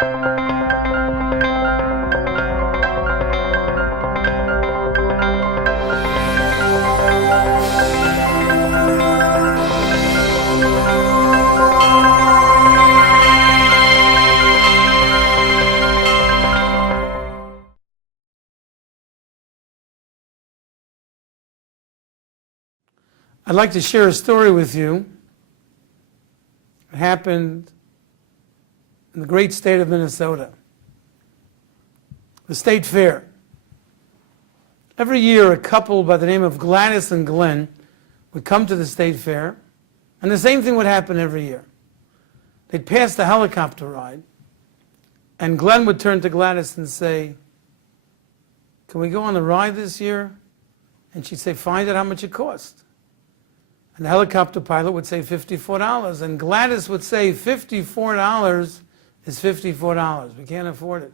I'd like to share a story with you. It happened in the great state of Minnesota, the state fair. Every year, a couple by the name of Gladys and Glenn would come to the state fair, and the same thing would happen every year. They'd pass the helicopter ride, and Glenn would turn to Gladys and say, "Can we go on the ride this year?" And she'd say, "Find out how much it cost." And the helicopter pilot would say $54, and Gladys would say $54 is $54. We can't afford it.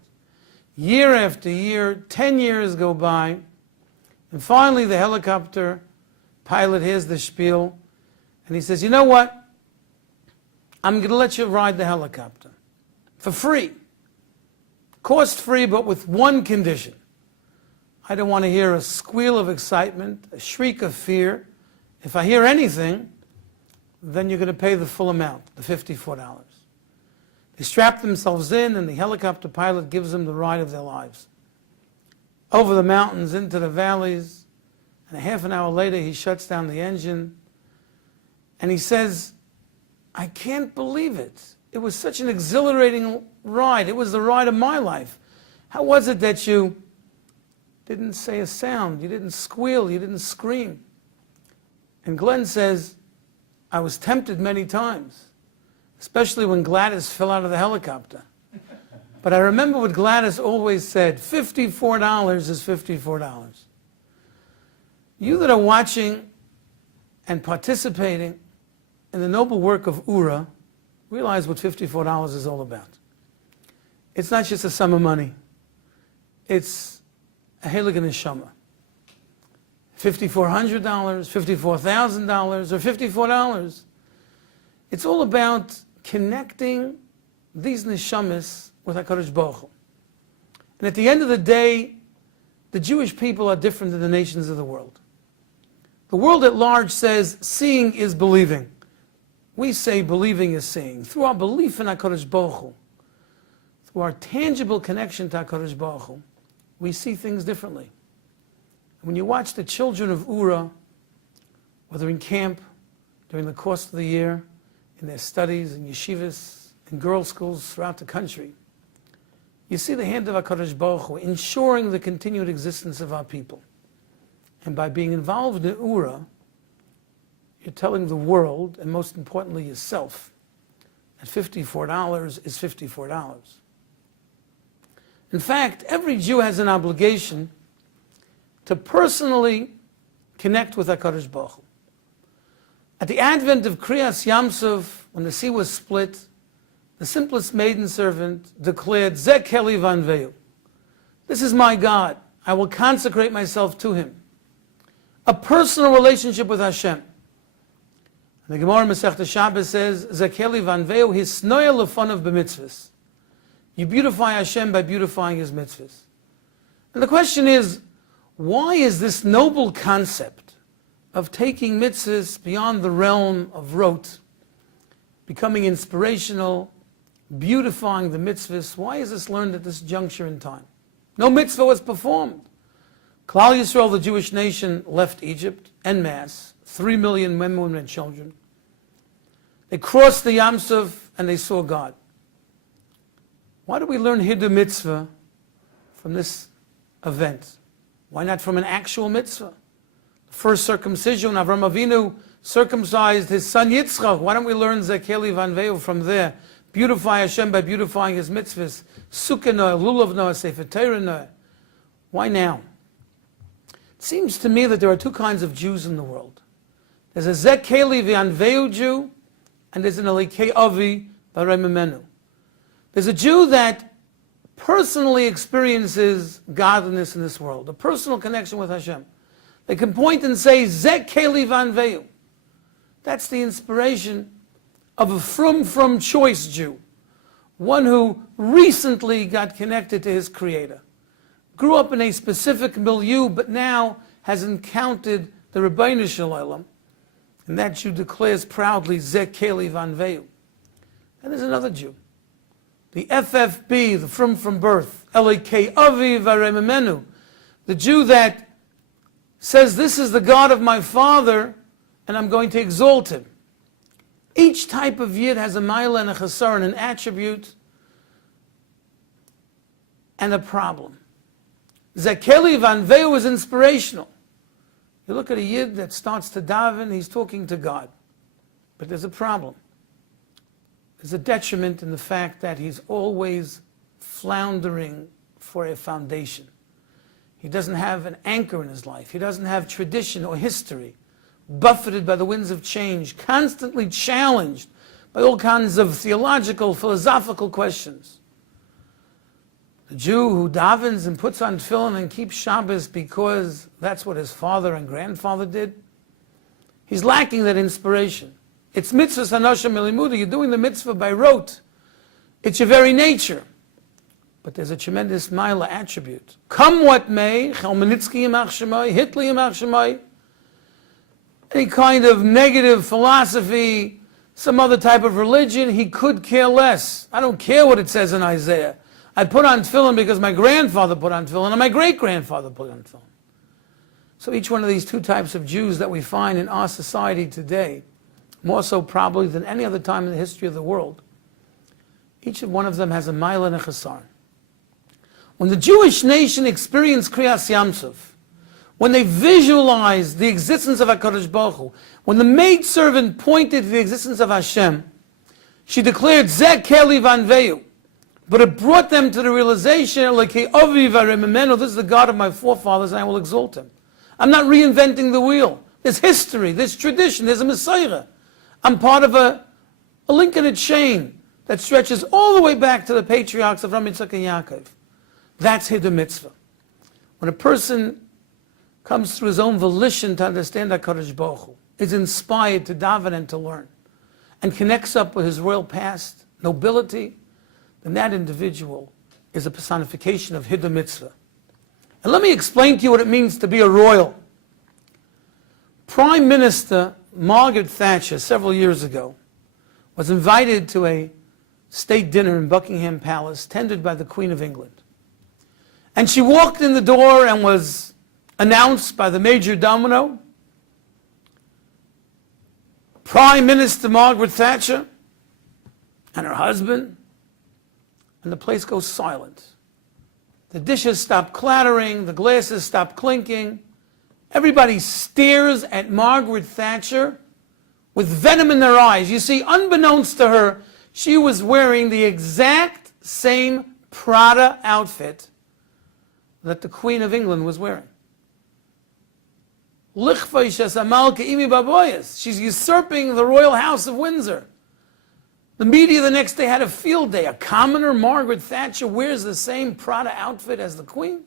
Year after year, 10 years go by, and finally the helicopter pilot hears the spiel, and he says, "You know what? I'm going to let you ride the helicopter for free. Cost free, but with one condition. I don't want to hear a squeal of excitement, a shriek of fear. If I hear anything, then you're going to pay the full amount, the $54. They strap themselves in, and the helicopter pilot gives them the ride of their lives. Over the mountains, into the valleys, and a half an hour later he shuts down the engine, and he says, "I can't believe it. It was such an exhilarating ride. It was the ride of my life. How was it that you didn't say a sound, you didn't squeal, you didn't scream?" And Glenn says, "I was tempted many times, especially when Gladys fell out of the helicopter. But I remember what Gladys always said, $54 is $54. You that are watching and participating in the noble work of Ura realize what $54 is all about. It's not just a sum of money. It's a heilige neshama. $5,400, $54,000, or $54. It's all about connecting these neshamas with HaKadosh Baruch Hu. And at the end of the day, the Jewish people are different than the nations of the world. The world at large says seeing is believing. We say believing is seeing. Through our belief in HaKadosh Baruch Hu, through our tangible connection to HaKadosh Baruch Hu, we see things differently. When you watch the children of Ura, whether in camp, during the course of the year, in their studies, in yeshivas, in girls' schools throughout the country, you see the hand of HaKadosh Baruch Hu ensuring the continued existence of our people. And by being involved in Ura, you're telling the world, and most importantly yourself, that $54 is $54. In fact, every Jew has an obligation to personally connect with HaKadosh Baruch Hu. At the advent of Kriyas Yamsuf, when the sea was split, the simplest maidservant declared, "Zeh keli vanveyu." This is my God. I will consecrate myself to Him. A personal relationship with Hashem. And the Gemara Masechta Shabbos says, "Zeh keli vanveyu hisnoya lefonav b'mitzvahs." You beautify Hashem by beautifying His mitzvahs. And the question is, why is this noble concept of taking mitzvahs beyond the realm of rote, becoming inspirational, beautifying the mitzvahs, why is this learned at this juncture in time? No mitzvah was performed. Klal Yisrael, the Jewish nation, left Egypt en masse, 3 million men, women, and children. They crossed the Yam Suf and they saw God. Why do we learn Hidu mitzvah from this event? Why not from an actual mitzvah? The first circumcision, Avram Avinu circumcised his son Yitzchak. Why don't we learn Zeh keli vanveyu from there? Beautify Hashem by beautifying His mitzvahs. Sukkah noah, lulav noah, sefer Torah noah. Why now? It seems to me that there are two kinds of Jews in the world. There's a Zeh keli vanveyu Jew, and there's an Elikei Avi barei mimenu. There's a Jew that personally experiences godliness in this world, a personal connection with Hashem. They can point and say, Zeh keli vanveyu. That's the inspiration of a from choice Jew. one who recently got connected to his Creator, grew up in a specific milieu, but now has encountered the Rabbi Shalom, and that Jew declares proudly, Zeh Keli Vanveu. And there's another Jew, the FFB, the from birth, Elokei Avi Varememenu, the Jew that says, this is the God of my father, and I'm going to exalt him. Each type of Yid has a Maila and a Chasar, and an attribute and a problem. Zeh Keli Vanveu is inspirational. You look at a Yid that starts to daven, he's talking to God. But there's a problem. There's a detriment in the fact that he's always floundering for a foundation. He doesn't have an anchor in his life. He doesn't have tradition or history. Buffeted by the winds of change, constantly challenged by all kinds of theological, philosophical questions. The Jew who davens and puts on tefillin and keeps Shabbos because that's what his father and grandfather did, he's lacking that inspiration. It's mitzvahs hanashim milimuda. You're doing the mitzvah by rote. It's your very nature. But there's a tremendous Maila attribute. Come what may, Chalmanitsky yimach shemai, Hitler yimach shemai, any kind of negative philosophy, some other type of religion, he could care less. I don't care what it says in Isaiah. I put on tefillin because my grandfather put on tefillin and my great-grandfather put on tefillin. So each one of these two types of Jews that we find in our society today, more so probably than any other time in the history of the world, each one of them has a Maila and a Chasar. When the Jewish nation experienced Kriyas Yamsuf, when they visualized the existence of HaKadosh Baruch Hu, when the maidservant pointed to the existence of Hashem, she declared, Zeh Keli Vanveu. But it brought them to the realization, like, this is the God of my forefathers, and I will exalt him. I'm not reinventing the wheel. There's history, there's tradition, there's a Messiah. I'm part of a link in a chain that stretches all the way back to the patriarchs of Ram, Yitzchak, and Yaakov. That's Hiddur Mitzvah. When a person comes through his own volition to understand HaKadosh Baruch Hu, is inspired to daven and to learn, and connects up with his royal past, nobility, then that individual is a personification of Hiddur Mitzvah. And let me explain to you what it means to be a royal. Prime Minister Margaret Thatcher, several years ago, was invited to a state dinner in Buckingham Palace, tended by the Queen of England. And she walked in the door and was announced by the Major Domino, Prime Minister Margaret Thatcher and her husband, and the place goes silent. The dishes stop clattering, the glasses stop clinking. Everybody stares at Margaret Thatcher with venom in their eyes. You see, unbeknownst to her, she was wearing the exact same Prada outfit that the Queen of England was wearing. She's usurping the royal house of Windsor. The media the next day had a field day. A commoner, Margaret Thatcher, wears the same Prada outfit as the Queen.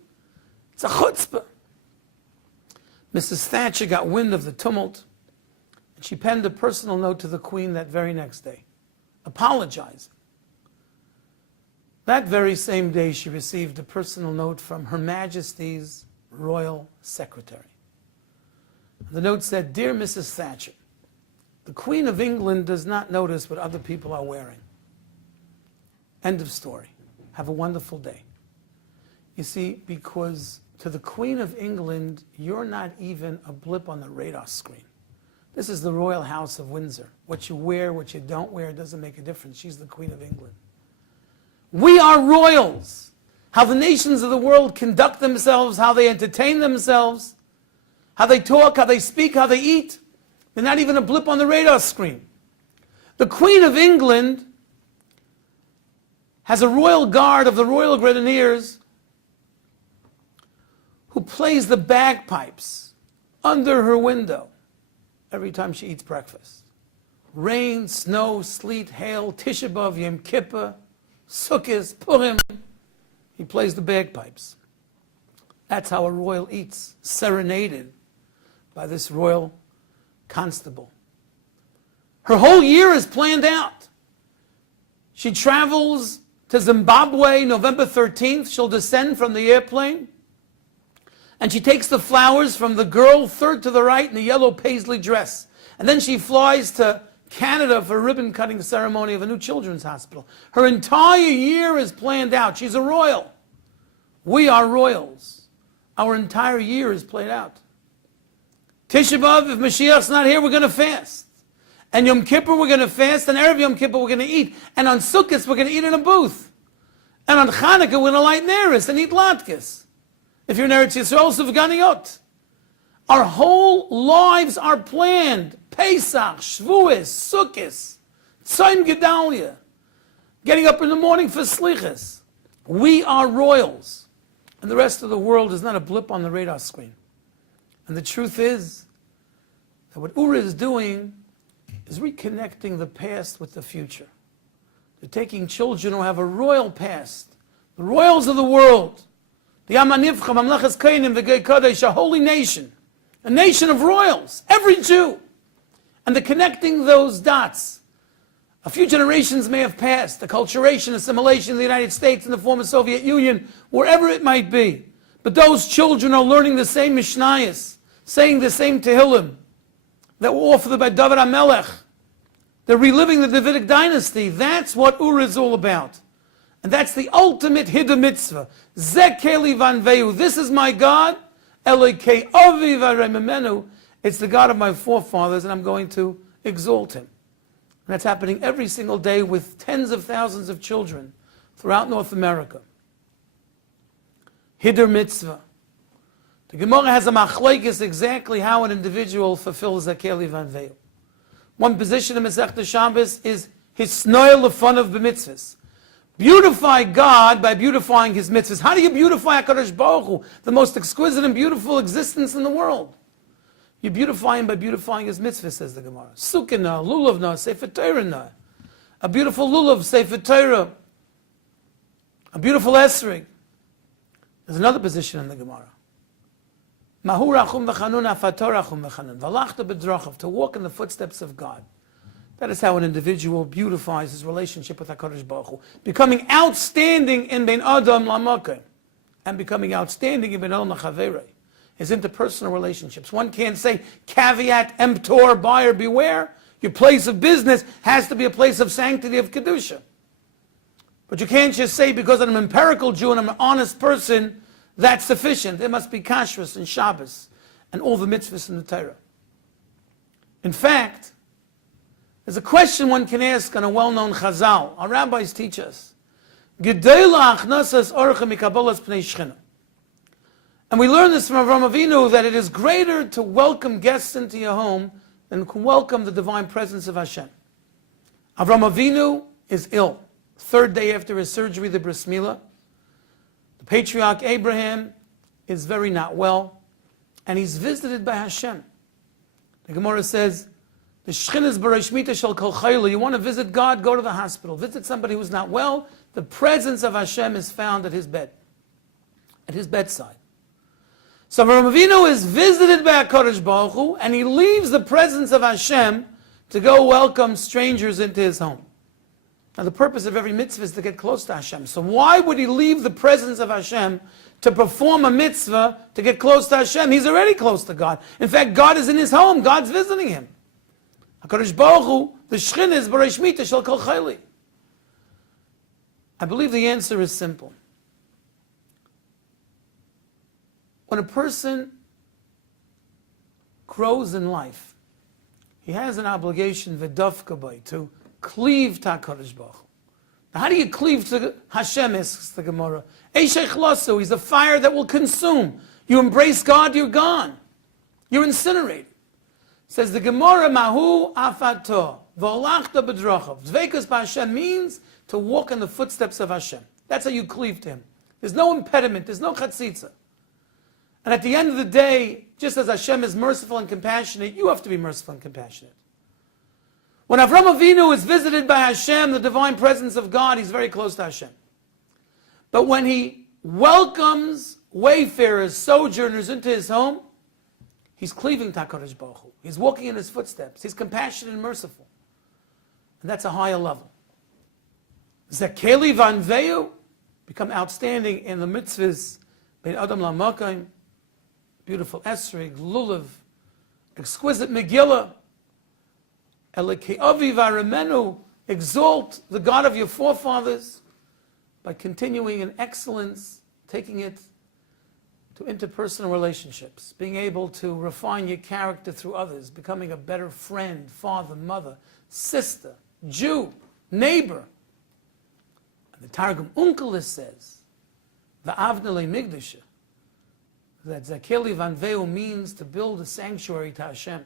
It's a chutzpah. Mrs. Thatcher got wind of the tumult, and she penned a personal note to the Queen that very next day, apologizing. That very same day, she received a personal note from Her Majesty's Royal Secretary. The note said, Dear Mrs. Thatcher, the Queen of England does not notice what other people are wearing. End of story. Have a wonderful day. You see, because to the Queen of England, you're not even a blip on the radar screen. This is the royal house of Windsor. What you wear, what you don't wear, doesn't make a difference. She's the Queen of England. We are royals. How the nations of the world conduct themselves, how they entertain themselves, how they talk, how they speak, how they eat. They're not even a blip on the radar screen. The Queen of England has a royal guard of the Royal Grenadiers who plays the bagpipes under her window every time she eats breakfast. Rain, snow, sleet, hail, Tisha B'Av, Yom Kippur, Sukkot, Purim. He plays the bagpipes. That's how a royal eats, serenaded by this royal constable. Her whole year is planned out. She travels to Zimbabwe, November 13th. She'll descend from the airplane, and she takes the flowers from the girl third to the right in the yellow paisley dress. And then she flies to Canada for a ribbon-cutting ceremony of a new children's hospital. Her entire year is planned out. She's a royal. We are royals. Our entire year is played out. Tisha B'Av, if Mashiach's not here, we're going to fast. And Yom Kippur, we're going to fast. And Erev Yom Kippur, we're going to eat. And on Sukkot, we're going to eat in a booth. And on Chanukah, we're going to light neris and eat latkes. If you're in Eretz Yisrael, Sufganiyot. Our whole lives are planned. Pesach, Shavuos, Sukkot, Tzom Gedalia. Getting up in the morning for Slichas. We are royals. And the rest of the world is not a blip on the radar screen. And the truth is that what Ura is doing is reconnecting the past with the future. They're taking children who have a royal past, the royals of the world, the Amanivcha, Mamlechas Kainim, the Gei Kadesh, a holy nation, a nation of royals, every Jew. And they're connecting those dots. A few generations may have passed, acculturation, assimilation in the United States, in the former Soviet Union, wherever it might be. But those children are learning the same Mishnayos, saying the same Tehillim that were offered by David HaMelech. They're reliving the Davidic dynasty. That's what Ura is all about. And that's the ultimate Hiddur mitzvah. Zeh keli vanveu. This is my God. Elokei avi v'arei. It's the God of my forefathers, and I'm going to exalt him. And that's happening every single day with tens of thousands of children throughout North America. Hiddur mitzvah. The Gemara has a machlokes exactly how an individual fulfills Zakeli Vanveu. One position in Masechta Shabbos is his snoil of fun of the mitzvahs. Beautify God by beautifying his mitzvahs. How do you beautify HaKadosh Baruch Hu, the most exquisite and beautiful existence in the world? You beautify him by beautifying his mitzvahs, says the Gemara. Sukkah, lulavna, sefer Torah. A beautiful lulav, sefer Torah. A beautiful esrig. There's another position in the Gemara. Mahu rachum v'chanun afator rachum v'chanun. V'lachta b'drachav, to walk in the footsteps of God. That is how an individual beautifies his relationship with HaKadosh Baruch Hu. Becoming outstanding in Ben Adam Lamakeh. And becoming outstanding in Ben Adam Lachaverei. His interpersonal relationships. One can't say, caveat emptor, buyer beware. Your place of business has to be a place of sanctity of Kedusha. But you can't just say, because I'm an empirical Jew and I'm an honest person, that's sufficient. There must be kashrus and Shabbos and all the mitzvahs in the Torah. In fact, there's a question one can ask on a well-known chazal. Our rabbis teach us. Gedela achnasas orcha mikabolas pnei shchina. And we learn this from Avraham Avinu, that it is greater to welcome guests into your home than to welcome the divine presence of Hashem. Avraham Avinu is ill. Third day after his surgery, the bris milah. The patriarch Abraham is very not well, and he's visited by Hashem. The Gemara says, "The Shechina's b'reish mita shel kol chayla." You want to visit God? Go to the hospital. Visit somebody who's not well. The presence of Hashem is found at his bed, at his bedside. So Avraham Avinu is visited by HaKadosh Baruch Hu, and he leaves the presence of Hashem to go welcome strangers into his home. Now the purpose of every mitzvah is to get close to Hashem. So why would he leave the presence of Hashem to perform a mitzvah to get close to Hashem? He's already close to God. In fact, God is in his home. God's visiting him. HaKadosh Baruch Hu, the Shechina is b'reish mita shel kol chayli. I believe the answer is simple. When a person grows in life, he has an obligation, v'dafka bay, to cleave to HaKadosh Baruch Hu. Now, how do you cleave to Hashem, asks the Gemara. Eishech lasu, he's a fire that will consume. You embrace God, you're gone. You're incinerated. Says the Gemara, mahu afato, v'olachta b'drachav. Dveikus b'Hashem means to walk in the footsteps of Hashem. That's how you cleave to him. There's no impediment, there's no chatzitza. And at the end of the day, just as Hashem is merciful and compassionate, you have to be merciful and compassionate. When Avraham Avinu is visited by Hashem, the divine presence of God, he's very close to Hashem. But when he welcomes wayfarers, sojourners into his home, he's cleaving to HaKadosh Baruch Hu. He's walking in his footsteps. He's compassionate and merciful. And that's a higher level. Zakeli vanveu, become outstanding in the mitzvahs, bein adam lamakayim, beautiful esrig, lulav, exquisite Megillah, Elokei avi v'aramenu, exalt the God of your forefathers by continuing in excellence, taking it to interpersonal relationships, being able to refine your character through others, becoming a better friend, father, mother, sister, Jew, neighbor. And the Targum Onkelos says, V'avnei migdasha, that Zakeli vanveu means to build a sanctuary to Hashem.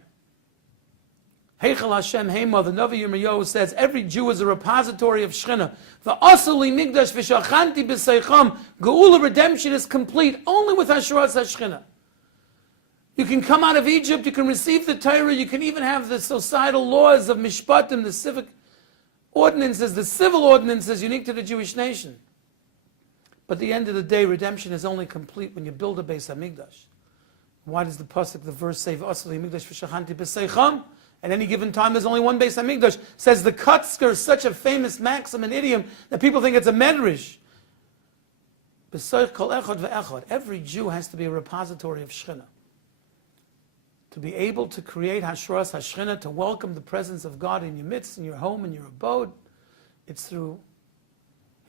Heichel Hashem Hema, the Navi Yirmiyahu says, every Jew is a repository of Shechina. The Asuli Migdash V'shachanti B'seicham, Geula redemption is complete only with Hashras HaShechina. You can come out of Egypt, you can receive the Torah, you can even have the societal laws of Mishpatim, the civic ordinances, the civil ordinances unique to the Jewish nation. But at the end of the day, redemption is only complete when you build a Beis HaMikdash. Why does the pasuk, the verse say, V'asuli Migdash V'shachanti B'seicham? At any given time, there's only one Beis HaMikdash. Says the Kutzker is such a famous maxim and idiom that people think it's a medrash. B'soich kol echad ve'echad. Every Jew has to be a repository of Shechina. To be able to create Hashras HaShechina, to welcome the presence of God in your midst, in your home, in your abode, it's through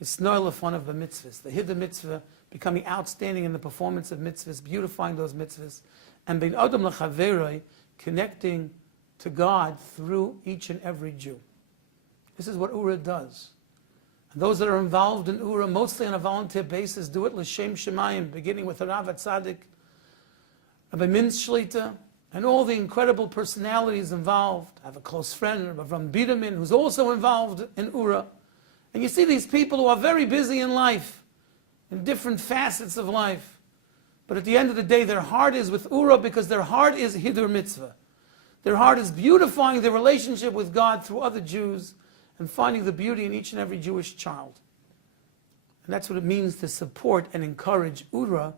Hisnoil Lefon of the mitzvahs, the Hiddur mitzvah, becoming outstanding in the performance of mitzvahs, beautifying those mitzvahs, and bein Adam L'Chaveroi, connecting to God through each and every Jew. This is what Ura does. And those that are involved in Ura, mostly on a volunteer basis, do it l'shem shemayim, beginning with Rav Tzaddik, Rabbi Mintz Shlita, and all the incredible personalities involved. I have a close friend, Rabbi Biderman, who's also involved in Ura. And you see these people who are very busy in life, in different facets of life. But at the end of the day, their heart is with Ura because their heart is Hiddur Mitzvah. Their heart is beautifying their relationship with God through other Jews and finding the beauty in each and every Jewish child. And that's what it means to support and encourage Ura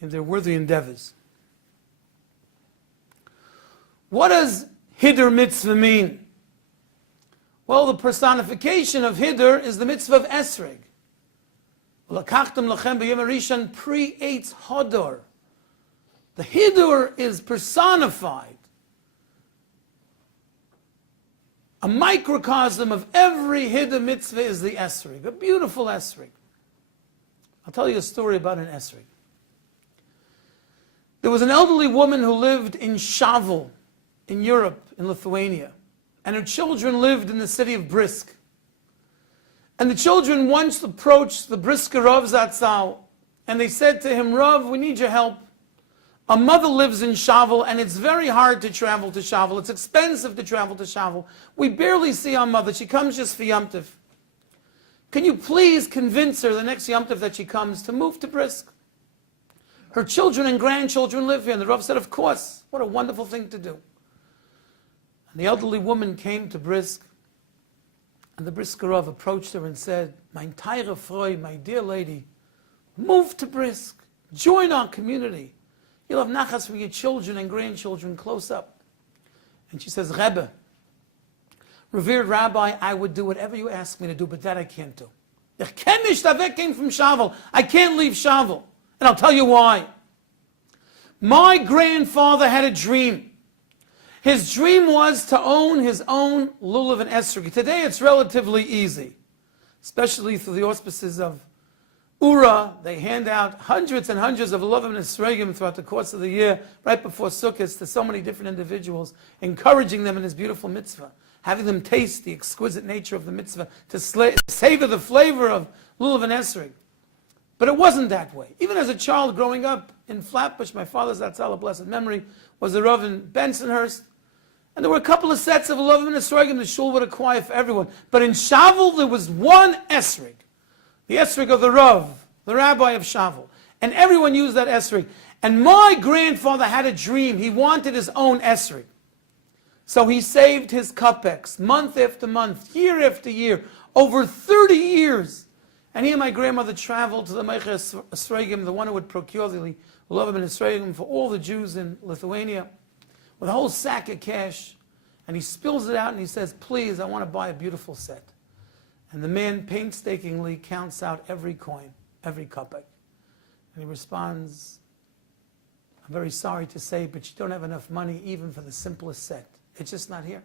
in their worthy endeavors. What does Hiddur Mitzvah mean? Well, the personification of Hiddur is the mitzvah of Esrog. L'kachtem lachem b'yom harishon pre-eitz Hador. The Hiddur is personified. A microcosm of every Hiddur mitzvah is the Esrog, a beautiful Esrog. I'll tell you a story about an Esrog. There was an elderly woman who lived in Shavel, in Europe, in Lithuania, and her children lived in the city of Brisk. And the children once approached the Brisker Rav Zatzal, and they said to him, Rav, we need your help. A mother lives in Shavel, and it's very hard to travel to Shavel. It's expensive to travel to Shavel. We barely see our mother. She comes just for Yom Tov. Can you please convince her the next Yom Tov that she comes to move to Brisk? Her children and grandchildren live here. And the Rav said, of course. What a wonderful thing to do. And the elderly woman came to Brisk, and the Brisker Rav approached her and said, Mein teure Frau, my dear lady, move to Brisk. Join our community. You'll have nachas for your children and grandchildren close up. And she says, Rebbe, revered Rabbi, I would do whatever you ask me to do, but that I can't do. Ich kann nicht weggehen from Shavel. I can't leave Shavel. And I'll tell you why. My grandfather had a dream. His dream was to own his own lulav and esrog. Today it's relatively easy, especially through the auspices of Ura. They hand out hundreds and hundreds of lulav and esrogim throughout the course of the year, right before Sukkot, to so many different individuals, encouraging them in this beautiful mitzvah, having them taste the exquisite nature of the mitzvah, to savor the flavor of lulav and esrog. But it wasn't that way. Even as a child growing up in Flatbush, my father's Zatzal, blessed memory, was a Rav in Bensonhurst. And there were a couple of sets of lulav and esrogim the shul would acquire for everyone. But in Shavel, there was one esrog. The esrog of the Rav, the rabbi of Shavel. And everyone used that esrog. And my grandfather had a dream. He wanted his own esrog. So he saved his kopecks month after month, year after year, over 30 years. And he and my grandmother traveled to the Meicher Esrogim, the one who would procure the lulav and esrogim for all the Jews in Lithuania, with a whole sack of cash. And he spills it out and he says, please, I want to buy a beautiful set. And the man painstakingly counts out every coin, every kopek. And he responds, I'm very sorry to say, but you don't have enough money even for the simplest set. It's just not here.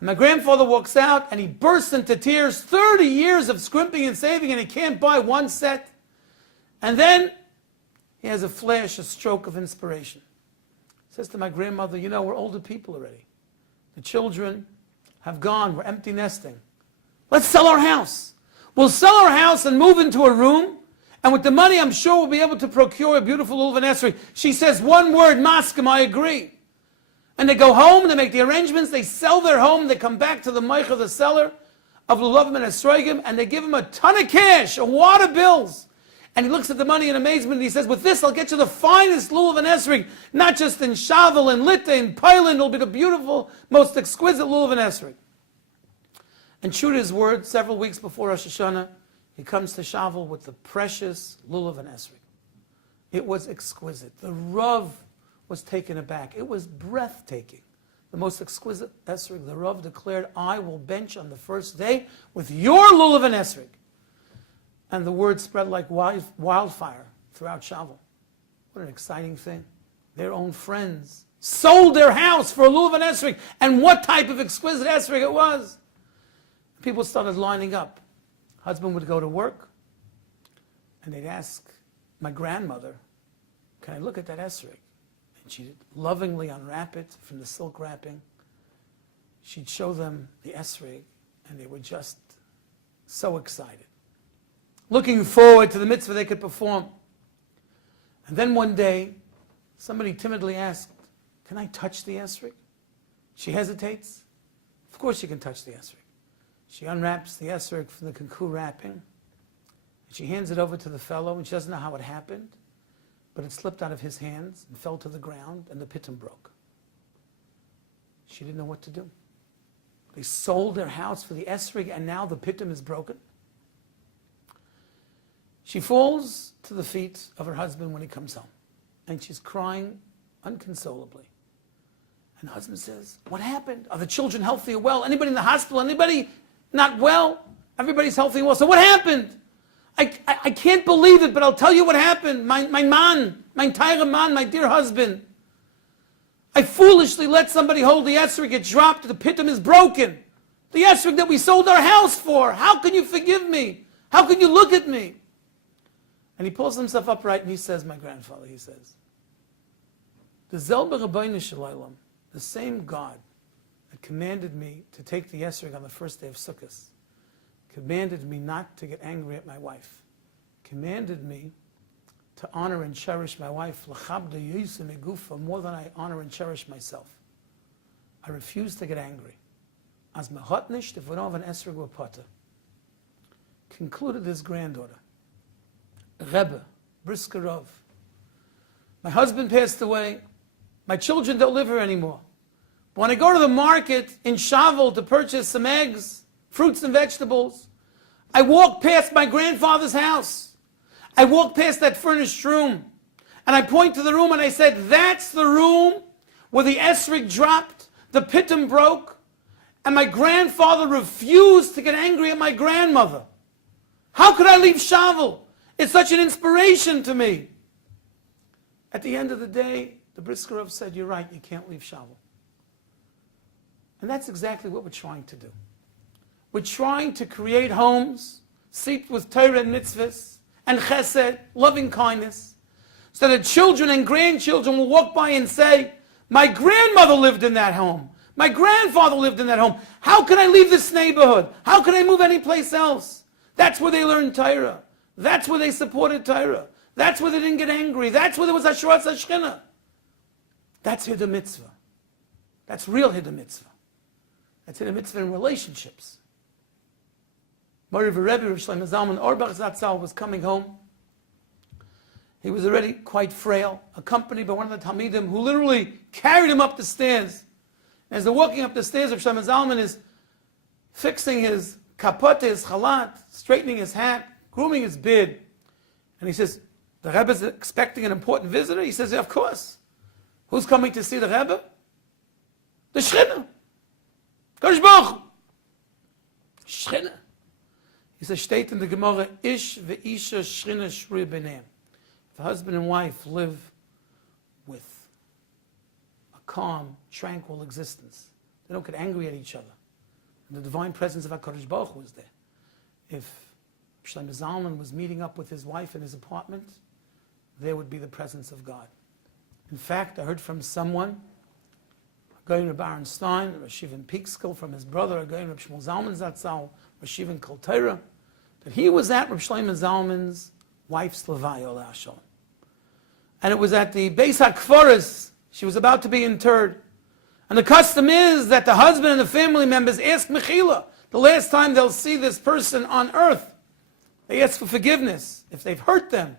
And my grandfather walks out and he bursts into tears, 30 years of scrimping and saving, and he can't buy one set. And then he has a flash, a stroke of inspiration. He says to my grandmother, you know, we're older people already. The children have gone, we're empty nesting. Let's sell our house. We'll sell our house and move into a room, and with the money I'm sure we'll be able to procure a beautiful lulav esrog. She says one word, Maskim, I agree. And they go home, they make the arrangements, they sell their home, they come back to the Meicher, the seller of lulavim and esrogim, and they give him a ton of cash, a wad of bills. And he looks at the money in amazement and he says, with this I'll get you the finest lulav and esrog, not just in Shavel and Litte and Poland, it'll be the beautiful, most exquisite lulav and esrog. And true to his word, several weeks before Rosh Hashanah, he comes to Shavel with the precious lulav and esrog. It was exquisite. The Rav was taken aback. It was breathtaking. The most exquisite esrog. The Rav declared, I will bench on the first day with your lulav and esrog. And the word spread like wildfire throughout Shavel. What an exciting thing. Their own friends sold their house for a lulav and esrog. And what type of exquisite esrog it was. People started lining up. Husband would go to work, and they'd ask my grandmother, can I look at that esrog? And she'd lovingly unwrap it from the silk wrapping. She'd show them the esrog, and they were just so excited, looking forward to the mitzvah they could perform. And then one day, somebody timidly asked, can I touch the esrog? She hesitates. Of course you can touch the esrog. She unwraps the esrog from the kunku wrapping, and she hands it over to the fellow, and she doesn't know how it happened, but it slipped out of his hands and fell to the ground, and the pitum broke. She didn't know what to do. They sold their house for the esrog, and now the pitum is broken. She falls to the feet of her husband when he comes home, and she's crying unconsolably. And the husband says, what happened? Are the children healthy or well? Anybody in the hospital? Anybody not well? Everybody's healthy and well. So what happened? I can't believe it, but I'll tell you what happened. My man, my entire man, my dear husband. I foolishly let somebody hold the esrog. It dropped. The pitum is broken. The esrog that we sold our house for. How can you forgive me? How can you look at me? And he pulls himself upright and he says, my grandfather, he says, the Zelba Rabbeinu Shalom, the same God that commanded me to take the esrog on the first day of Sukkot, commanded me not to get angry at my wife, commanded me to honor and cherish my wife, more than I honor and cherish myself. I refuse to get angry. As mehotnish, if we don't have an esrog or potter, concluded his granddaughter, Rebbe, Briskerov. My husband passed away. My children don't live here anymore. But when I go to the market in Shavel to purchase some eggs, fruits and vegetables, I walk past my grandfather's house. I walk past that furnished room. And I point to the room and I said, that's the room where the esrog dropped, the pitum broke, and my grandfather refused to get angry at my grandmother. How could I leave Shavel? It's such an inspiration to me. At the end of the day, the Briskerov said, you're right, you can't leave Shavel. And that's exactly what we're trying to do. We're trying to create homes, seeped with Torah and mitzvahs, and chesed, loving kindness, so that children and grandchildren will walk by and say, my grandmother lived in that home. My grandfather lived in that home. How can I leave this neighborhood? How can I move anyplace else? That's where they learned Torah. That's where they supported Torah. That's where they didn't get angry. That's where there was Asherat Hashchina. That's Hiddah Mitzvah. That's real Hiddah Mitzvah. That's Hiddah Mitzvah in relationships. Rabbi Shlomo Zalman Auerbach Zatzal was coming home. He was already quite frail, accompanied by one of the Talmidim who literally carried him up the stairs. As they're walking up the stairs, Rabbi Shlomo Zalman is fixing his kapot, his chalat, straightening his hat, grooming his beard. And he says, the Rebbe is expecting an important visitor? He says, yeah, of course. Who's coming to see the Rebbe? The Shechina. Kodesh Baruch Hu. Shechina. He says, steht in the Gemara, Ish ve'isha shrina shruya b'neim. If a husband and wife live with a calm, tranquil existence, they don't get angry at each other, and the divine presence of HaKadosh Baruch Hu was there. If Shlomo Zalman was meeting up with his wife in his apartment, there would be the presence of God. In fact, I heard from someone, going to Baron Stein, Rashivin Peekskill, from his brother, going to Shmuel Zalman Zatzal, Rashivin Kolteira, that he was at Reb Shlomo Zalman's wife's Levaya Oleh Hashem. And it was at the Beis HaKfaris. She was about to be interred. And the custom is that the husband and the family members ask Mechila. The last time they'll see this person on earth, they ask for forgiveness if they've hurt them,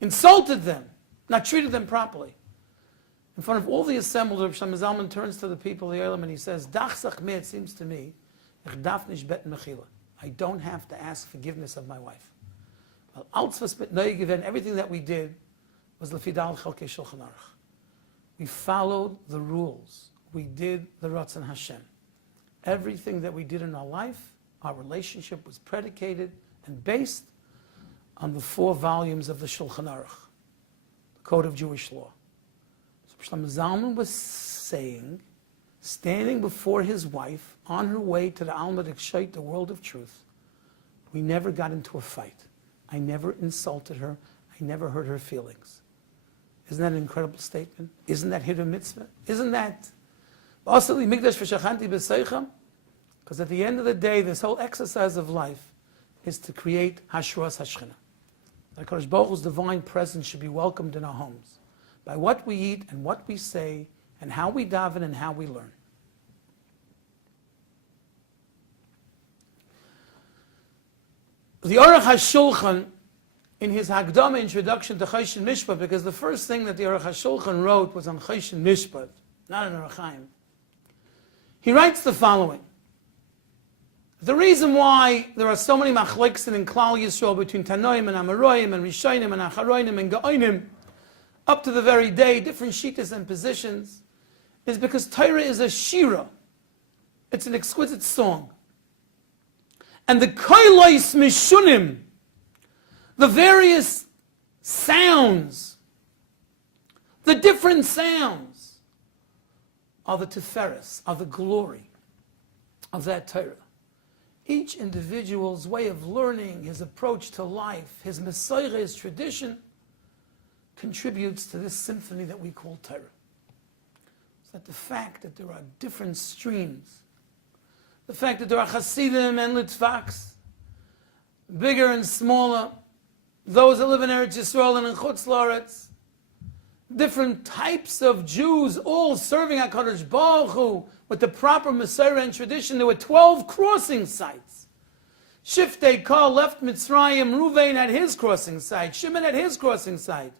insulted them, not treated them properly. In front of all the assembled, Reb Shlomo Zalman turns to the people of the Olam and he says, Dachsach me, it seems to me, ich darf nicht beten Mechila. I don't have to ask forgiveness of my wife. Everything that we did was Lefidal Chalkei Shulchan Aruch. We followed the rules. We did the Ratzon Hashem. Everything that we did in our life, our relationship was predicated and based on the 4 volumes of the Shulchan Aruch, the Code of Jewish Law. So Shlomo Zalman was saying, standing before his wife on her way to the Alma D'Kshait, the world of truth, we never got into a fight. I never insulted her. I never hurt her feelings. Isn't that an incredible statement? Isn't that Hiddur Mitzvah? Isn't that? Because at the end of the day, this whole exercise of life is to create Hashras Hashchina. That HaKadosh Baruch Hu's divine presence should be welcomed in our homes by what we eat and what we say and how we daven and how we learn. The Aruch HaShulchan, in his Hagdama introduction to Choshen Mishpat, because the first thing that the Aruch HaShulchan wrote was on Choshen Mishpat, not on Aruch Chaim, he writes the following. The reason why there are so many machleksim in Klal Yisrael between Tanoim and Amoraim and Rishonim and Acharonim and Gaonim, up to the very day, different shittas and positions, is because Torah is a shira. It's an exquisite song. And the koilos mishunim, the various sounds, the different sounds, are the tiferes, are the glory of that Torah. Each individual's way of learning, his approach to life, his Messiah, his tradition, contributes to this symphony that we call Torah. So that the fact that there are different streams, the fact that there are Hasidim and Litvaks, bigger and smaller, those that live in Eretz Yisrael and in Chutz La'aretz, different types of Jews, all serving HaKadosh Baruch Hu with the proper Messiah and tradition. There were 12 crossing sites. Shiftei Kol left Mitzrayim, Ruvain had his crossing site, Shimon had his crossing site.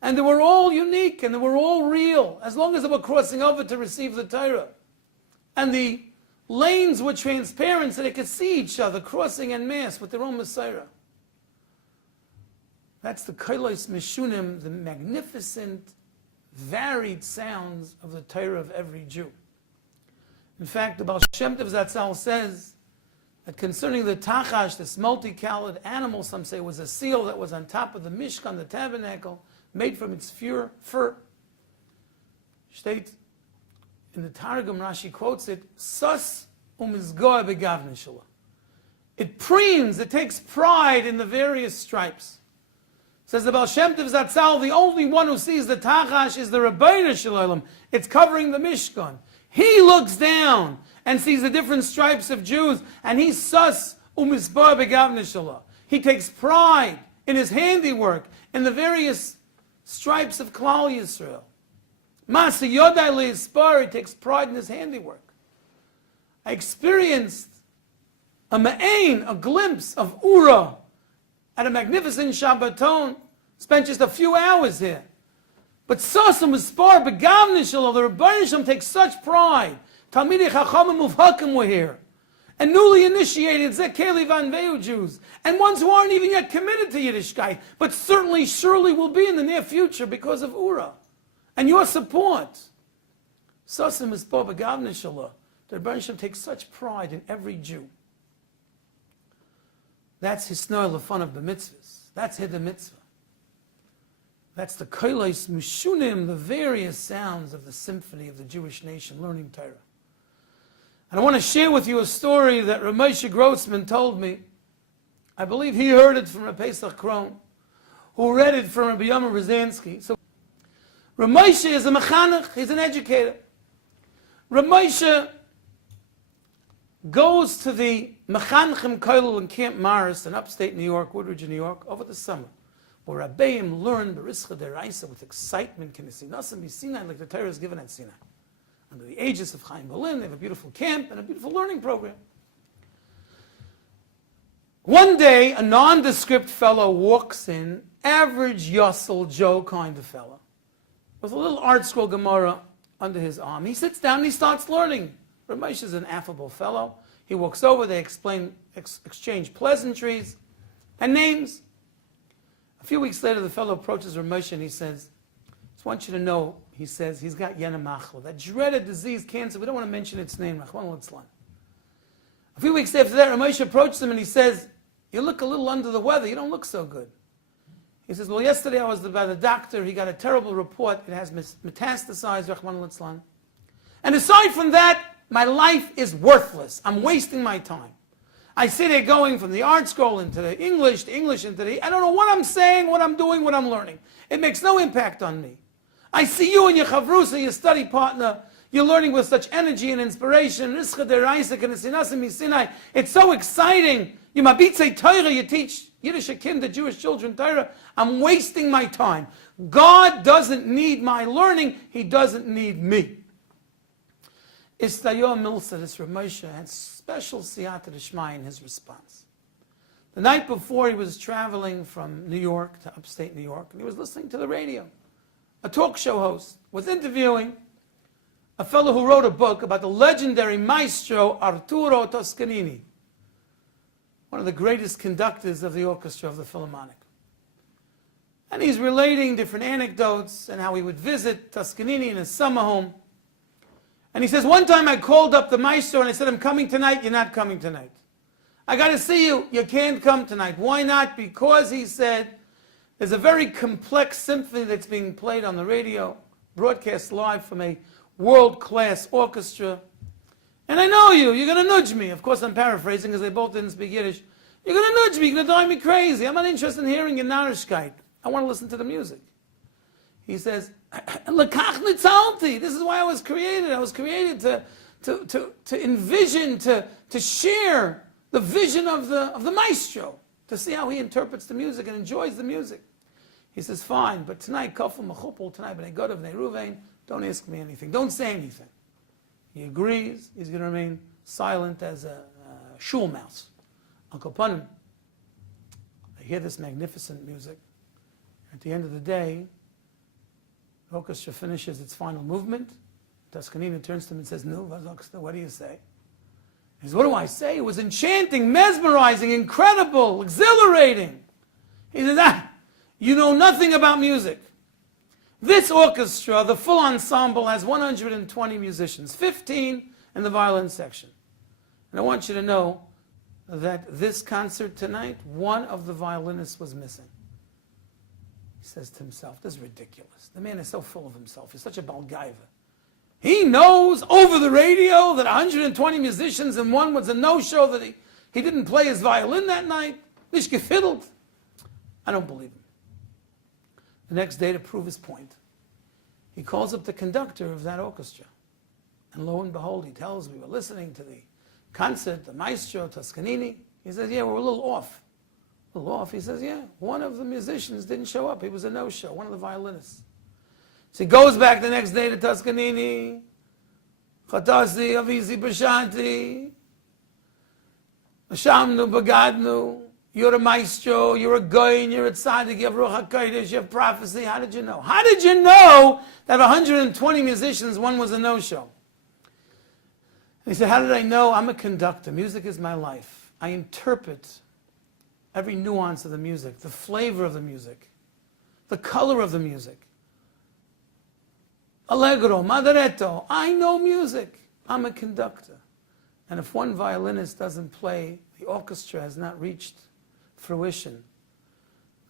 And they were all unique and they were all real, as long as they were crossing over to receive the Torah. And the lanes were transparent so they could see each other crossing en masse with their own Messiah. That's the Kolos Mishunim, the magnificent, varied sounds of the Torah of every Jew. In fact, the Baal Shem Tov Zatzal says that concerning the Tachash, this multicolored animal, some say was a seal that was on top of the Mishkan, the tabernacle, made from its fur. State in the Targum, Rashi quotes it, Sus umizgoa begavne shelo. It preens, it takes pride in the various stripes. Says the Baal Shem Tov Zatzal, the only one who sees the Tachash is the Rabbeinu Shalom. It's covering the Mishkan. He looks down and sees the different stripes of Jews, and he's sus umizgoa begavne shelo. He takes pride in his handiwork, in the various stripes of Klal Yisrael. Masa Yodai Le'Yispar, he takes pride in his handiwork. I experienced a ma'ain, a glimpse of Ura at a magnificent Shabbaton. Spent just a few hours here. But Sasam Yispar, Begavne Shelo, the Rabbi Shem takes such pride. Talmidei Chachamim Muvhakim were here. And newly initiated Zekeli Van Veu Jews, and ones who aren't even yet committed to Yiddishkeit, but certainly, surely will be in the near future because of Ura. And your support. Sasim is Bo Begavne Shelo. The Rebbe Shem takes such pride in every Jew. That's hisnoy lefon of the mitzvahs. That's hidden mitzvah. That's the kolos mushunim, the various sounds of the symphony of the Jewish nation learning Torah. And I want to share with you a story that Rabbi Moshe Grossman told me. I believe he heard it from Rabbi Pesach Kron, who read it from Rabbi Yoma Rosansky. So Rabbi Moshe is a mechanech, he's an educator. Rabbi Moshe goes to the Mechanchim Kollel in Camp Morris in upstate New York, Woodridge, New York, over the summer, where Rabbeim learn Berischa Deraisa with excitement, Kinesinosam Sinai, like the Torah is given at Sinai. Under the aegis of Chaim Berlin, they have a beautiful camp and a beautiful learning program. One day, a nondescript fellow walks in, average Yossel Joe kind of fellow, with a little art scroll Gemara under his arm. He sits down and he starts learning. Ramesh is an affable fellow. He walks over, they exchange pleasantries and names. A few weeks later, the fellow approaches Ramesh and he says, I just want you to know, he says, he's got Yena Machlo, that dreaded disease, cancer. We don't want to mention its name. A few weeks after that, Ramesh approaches him and he says, you look a little under the weather. You don't look so good. He says, well, yesterday I was by the doctor. He got a terrible report. It has metastasized, Rahman al-Islam. And aside from that, my life is worthless. I'm wasting my time. I sit there going from the art scroll into the English into the... I don't know what I'm saying, what I'm doing, what I'm learning. It makes no impact on me. I see you and your chavrusa, your study partner. You're learning with such energy and inspiration. It's so exciting. You mabitze Torah, you teach Yiddish Kinder, Jewish children Torah. I'm wasting my time. God doesn't need my learning. He doesn't need me. Istayo Milsa, this Rabbi Moshe, had special siyata d'shmai in his response. The night before, he was traveling from New York to upstate New York, and he was listening to the radio. A talk show host was interviewing a fellow who wrote a book about the legendary maestro Arturo Toscanini, one of the greatest conductors of the orchestra of the Philharmonic. And he's relating different anecdotes and how he would visit Toscanini in his summer home. And he says, one time I called up the maestro and I said, I'm coming tonight, you're not coming tonight. I got to see you, you can't come tonight. Why not? Because, he said, there's a very complex symphony that's being played on the radio, broadcast live from a world-class orchestra. And I know you, you're going to nudge me. Of course, I'm paraphrasing because they both didn't speak Yiddish. You're going to nudge me, you're going to drive me crazy. I'm not interested in hearing your narishkeit. I want to listen to the music. He says, this is why I was created. I was created to envision, to share the vision of the maestro, to see how he interprets the music and enjoys the music. He says, fine, but tonight, Kafel Mechupel, tonight, B'nai Godav, B'nai Ruvain, don't ask me anything. Don't say anything. He agrees. He's going to remain silent as a shul mouse. Uncle Panim, I hear this magnificent music. At the end of the day, the orchestra finishes its final movement. Toscanini turns to him and says, no, what do you say? He says, what do I say? It was enchanting, mesmerizing, incredible, exhilarating. He says, you know nothing about music. This orchestra, the full ensemble, has 120 musicians, 15 in the violin section. And I want you to know that this concert tonight, one of the violinists was missing. He says to himself, this is ridiculous. The man is so full of himself. He's such a balgaiva. He knows over the radio that 120 musicians and one was a no-show, that he didn't play his violin that night. Nicht gefiddled. I don't believe him. The next day, to prove his point, he calls up the conductor of that orchestra. And lo and behold, he tells me, we were listening to the concert, the maestro, Toscanini. He says, yeah, we're a little off. A little off. He says, yeah, one of the musicians didn't show up. He was a no-show, one of the violinists. So he goes back the next day to Toscanini. Chatasi, Avizi, Bashanti. Hashamnu, Bagadnu. You're a maestro, you're a goyin, you're a tzaddik, you have Ruach HaKodesh, you have prophecy. How did you know? How did you know that 120 musicians, one was a no-show? He said, how did I know? I'm a conductor. Music is my life. I interpret every nuance of the music, the flavor of the music, the color of the music. Allegro, Maderetto. I know music. I'm a conductor. And if one violinist doesn't play, the orchestra has not reached fruition.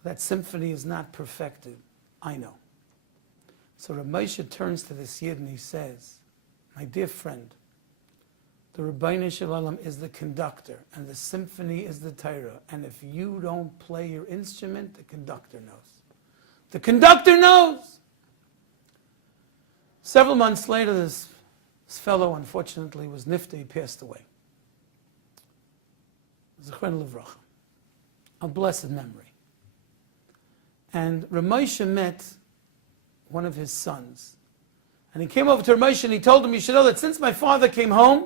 That symphony is not perfected. I know. So Rabbi Moshe turns to this Yid and he says, my dear friend, the Rabbi Shalom is the conductor and the symphony is the Torah. And if you don't play your instrument, the conductor knows. The conductor knows! Several months later, this fellow, unfortunately, was nifta. He passed away. Zechron Levracha. A blessed memory. And Rabbi Moshe met one of his sons. And he came over to Rabbi Moshe and he told him, you should know that since my father came home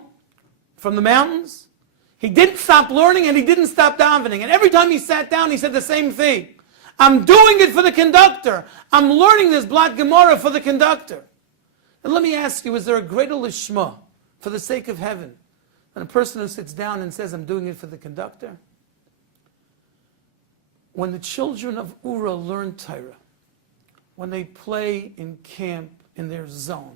from the mountains, he didn't stop learning and he didn't stop davening. And every time he sat down, he said the same thing. I'm doing it for the conductor. I'm learning this Blat Gemara for the conductor. And let me ask you, is there a greater lishma for the sake of heaven than a person who sits down and says, I'm doing it for the conductor? When the children of Ura learn Torah, when they play in camp in their zone,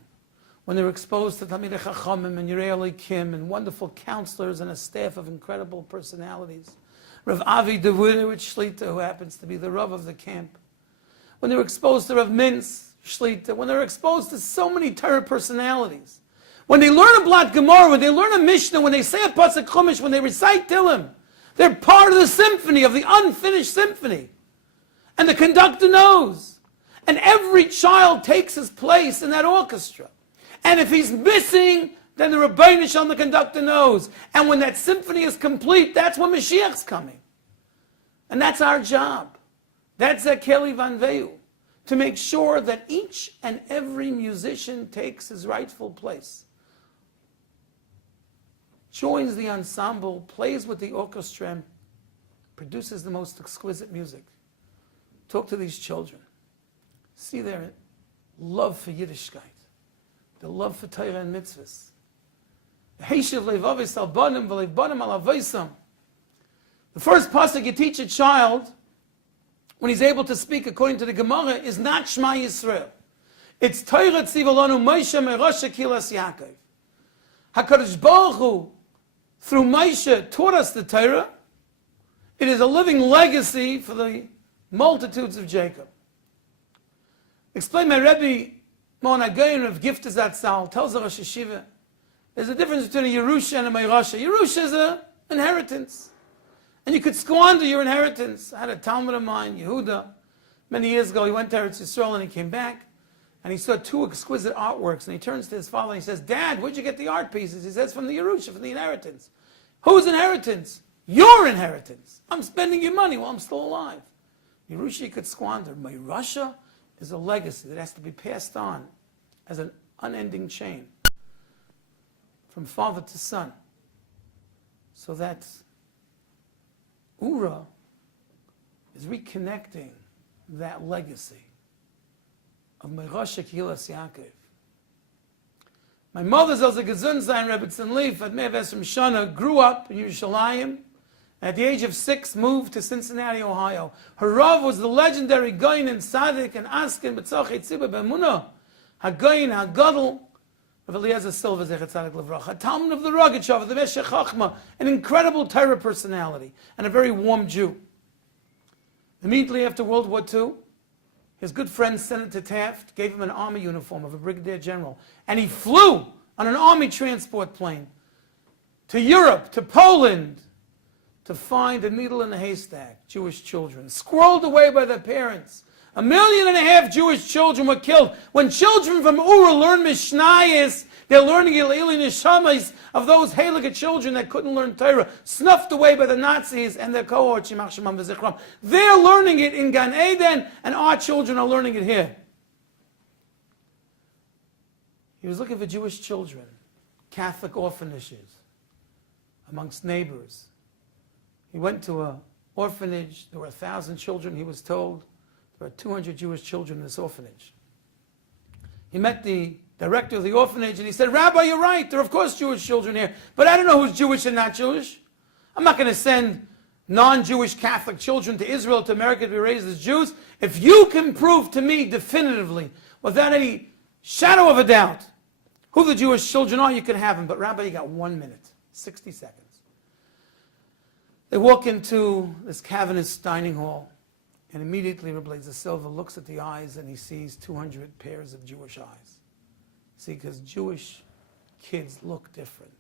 when they're exposed to Talmidei Chachamim and Yirei Elokim and wonderful counselors and a staff of incredible personalities, Rav Avi Davidovich Shlita, who happens to be the Rav of the camp, when they're exposed to Rav Mintz Shlita, when they're exposed to so many Torah personalities, when they learn a Blat Gemara, when they learn a Mishnah, when they say a Pasuk Chumash, when they recite Tillim, they're part of the symphony, of the unfinished symphony. And the conductor knows. And every child takes his place in that orchestra. And if he's missing, then the Rabbi Shalom, the conductor, knows. And when that symphony is complete, that's when Mashiach's coming. And that's our job. That's a Keli Van Veu, to make sure that each and every musician takes his rightful place, joins the ensemble, plays with the orchestra, and produces the most exquisite music. Talk to these children. See their love for Yiddishkeit, the love for Torah and mitzvahs. The first pasuk you teach a child when he's able to speak according to the Gemara is not Shema Yisrael. It's Torah Tzivalonu Moshe Merosha Kilas Yaakov. HaKadosh Baruch Hu, through Moshe, taught us the Torah. It is a living legacy for the multitudes of Jacob. Explain my Rabbi Mon Agayin of Giftas Atzal tells the Rosh Yeshiva there's a difference between a Yerusha and a Meirasha. Yerusha is an inheritance. And you could squander your inheritance. I had a Talmud of mine, Yehuda, many years ago. He went to Eretz Yisrael and he came back and he saw two exquisite artworks. And he turns to his father and he says, Dad, where'd you get the art pieces? He says, from the Yerusha, from the inheritance. Whose inheritance? Your inheritance. I'm spending your money while I'm still alive. Yerusha you could squander. Meirasha is a legacy that has to be passed on as an unending chain from father to son. So that Ura is reconnecting that legacy of Meirasha Kilas Yaakov. My mother's also Gesund sein, Rebbetzin Leff, at Meves from Shana, grew up in Yerushalayim. At the age of 6, moved to Cincinnati, Ohio. Her Rav was the legendary Goyin and Tzaddik and Askin B'tzachei Tzibah B'emunah, HaGoyin HaGadol, Rav Eliezer Silva Zecher Tzaddik Levracha, a Talmud of the Rogatchover, the Meshech Chachma, an incredible Torah personality, and a very warm Jew. Immediately after World War II, his good friend Senator Taft gave him an army uniform of a brigadier general, and he flew on an army transport plane to Europe, to Poland, to find a needle in a haystack, Jewish children, squirreled away by their parents. 1.5 million Jewish children were killed. When children from Ura learn Mishnayos, they're learning Ilili Neshamas of those Heilige children that couldn't learn Torah, snuffed away by the Nazis and their cohorts, Shemach Shemam V'Zichram. They're learning it in Gan Eden, and our children are learning it here. He was looking for Jewish children, Catholic orphanages, amongst neighbors. He went to an orphanage. There were 1,000 children, he was told. There were 200 Jewish children in this orphanage. He met the director of the orphanage and he said, Rabbi, you're right. There are, of course, Jewish children here. But I don't know who's Jewish and not Jewish. I'm not going to send non-Jewish Catholic children to Israel, to America, to be raised as Jews. If you can prove to me definitively, without any shadow of a doubt, who the Jewish children are, you can have them. But Rabbi, you got 1 minute, 60 seconds. They walk into this cavernous dining hall, and immediately Rabbi Silva looks at the eyes and he sees 200 pairs of Jewish eyes. See, because Jewish kids look different.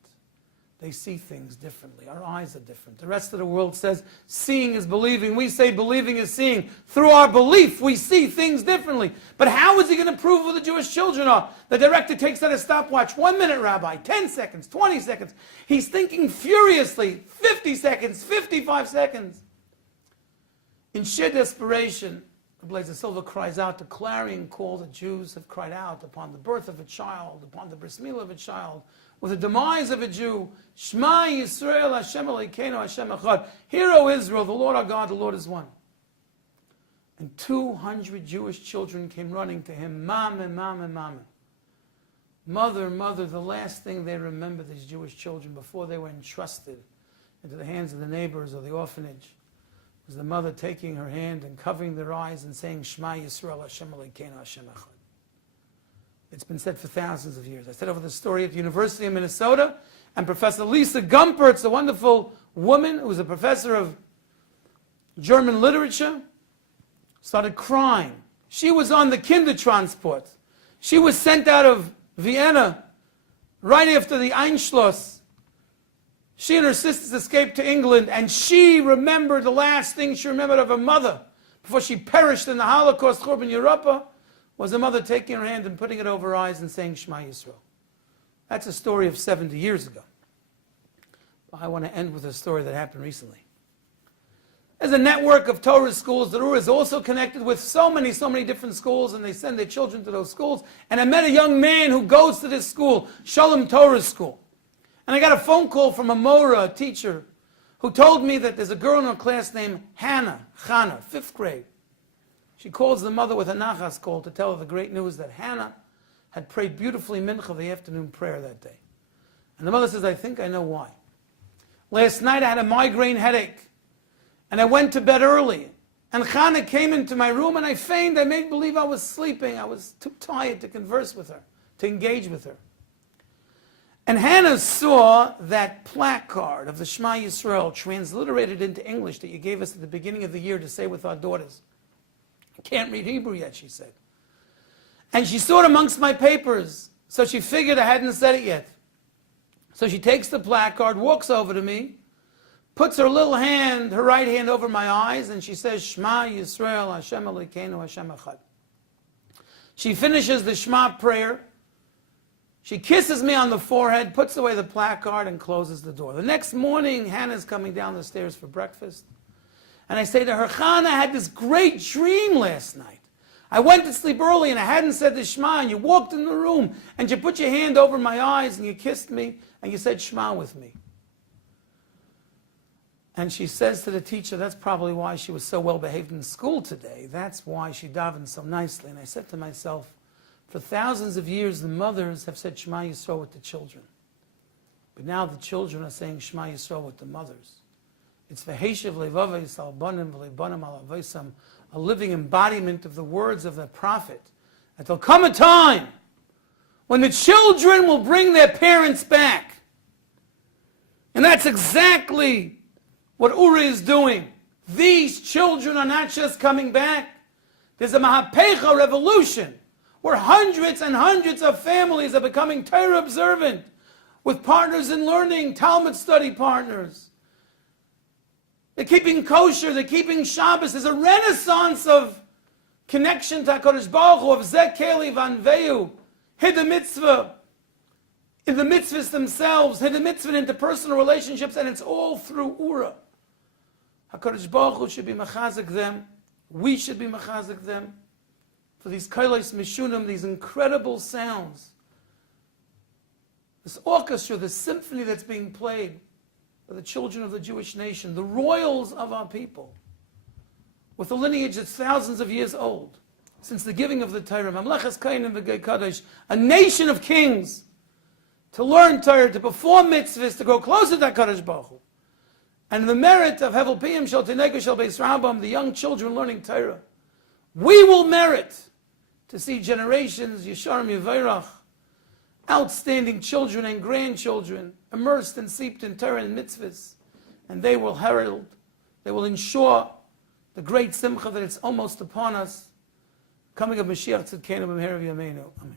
They see things differently. Our eyes are different. The rest of the world says seeing is believing. We say believing is seeing. Through our belief, we see things differently. But how is he going to prove who the Jewish children are? The director takes out a stopwatch. 1 minute, Rabbi. 10 seconds. 20 seconds. He's thinking furiously. 50 seconds. 55 seconds. In sheer desperation, Rabbi Silva cries out the clarion call that Jews have cried out upon the birth of a child, upon the bris milah of a child, with the demise of a Jew. Shema Yisrael Hashem Elokeinu Hashem Echad. Hear, O Israel, the Lord our God, the Lord is one. And 200 Jewish children came running to him. Mama, mama, mama. Mother, mother, the last thing they remember, these Jewish children, before they were entrusted into the hands of the neighbors or the orphanage, was the mother taking her hand and covering their eyes and saying, Shema Yisrael Hashem Elokeinu Hashem Echad. It's been said for thousands of years. I said over the story at the University of Minnesota, and Professor Lisa Gumpertz, a wonderful woman who was a professor of German literature, started crying. She was on the Kindertransport. She was sent out of Vienna right after the Einschluss. She and her sisters escaped to England, and she remembered the last thing she remembered of her mother before she perished in the Holocaust, Churban Europa, was the mother taking her hand and putting it over her eyes and saying, Shema Yisrael. That's a story of 70 years ago. I want to end with a story that happened recently. There's a network of Torah schools. The Ur is also connected with so many different schools, and they send their children to those schools. And I met a young man who goes to this school, Shalom Torah School. And I got a phone call from a Mora, a teacher, who told me that there's a girl in her class named Chana, 5th grade. She calls the mother with a nachas call to tell her the great news that Hannah had prayed beautifully mincha, the afternoon prayer that day. And the mother says, I think I know why. Last night I had a migraine headache, and I went to bed early. And Chana came into my room, and I feigned, I made believe I was sleeping. I was too tired to converse with her, to engage with her. And Hannah saw that placard of the Shema Yisrael transliterated into English that you gave us at the beginning of the year to say with our daughters. Can't read Hebrew yet, she said. And she saw it amongst my papers, so she figured I hadn't said it yet. So she takes the placard, walks over to me, puts her little hand, her right hand over my eyes, and she says, Shema Yisrael Hashem Elokeinu Hashem Echad. She finishes the Shema prayer. She kisses me on the forehead, puts away the placard, and closes the door. The next morning, Hannah's coming down the stairs for breakfast. And I say to her, Chana, I had this great dream last night. I went to sleep early and I hadn't said the Shema, and you walked in the room and you put your hand over my eyes and you kissed me and you said Shema with me. And she says to the teacher, that's probably why she was so well behaved in school today. That's why she davened so nicely. And I said to myself, for thousands of years the mothers have said Shema Yisrael with the children. But now the children are saying Shema Yisrael with the mothers. It's v'heshiv levavis al banim v'lebanim al avaisam, a living embodiment of the words of the prophet. That there'll come a time when the children will bring their parents back. And that's exactly what Uri is doing. These children are not just coming back. There's a Mahapecha revolution where hundreds and hundreds of families are becoming Torah observant with partners in learning, Talmud study partners. They're keeping kosher, they're keeping Shabbos. There's a renaissance of connection to HaKadosh Baruch Hu, of Zeh Keli Vanveyu, Hidden Mitzvah, in the mitzvahs themselves, Hidden Mitzvah in interpersonal relationships, and it's all through Ura. HaKadosh Baruch Hu should be mechazik them. We should be mechazik them for these kailos mishunim, these incredible sounds. This orchestra, this symphony that's being played by the children of the Jewish nation, the royals of our people, with a lineage that's thousands of years old, since the giving of the Torah, Mamlechas Kainim V'Gei Kadosh, a nation of kings, to learn Torah, to perform mitzvahs, to go closer to HaKadosh Baruch Hu. And the merit of Hevel Piyim Shel Tinegu Shel Beis Rabam, the young children learning Torah, we will merit to see generations, Yesharim Yevairach, outstanding children and grandchildren, immersed and steeped in Torah and mitzvahs, and they will herald, they will ensure the great simcha that it's almost upon us, coming of Mashiach Tzidkenu b'mehera v'yameinu. Amen.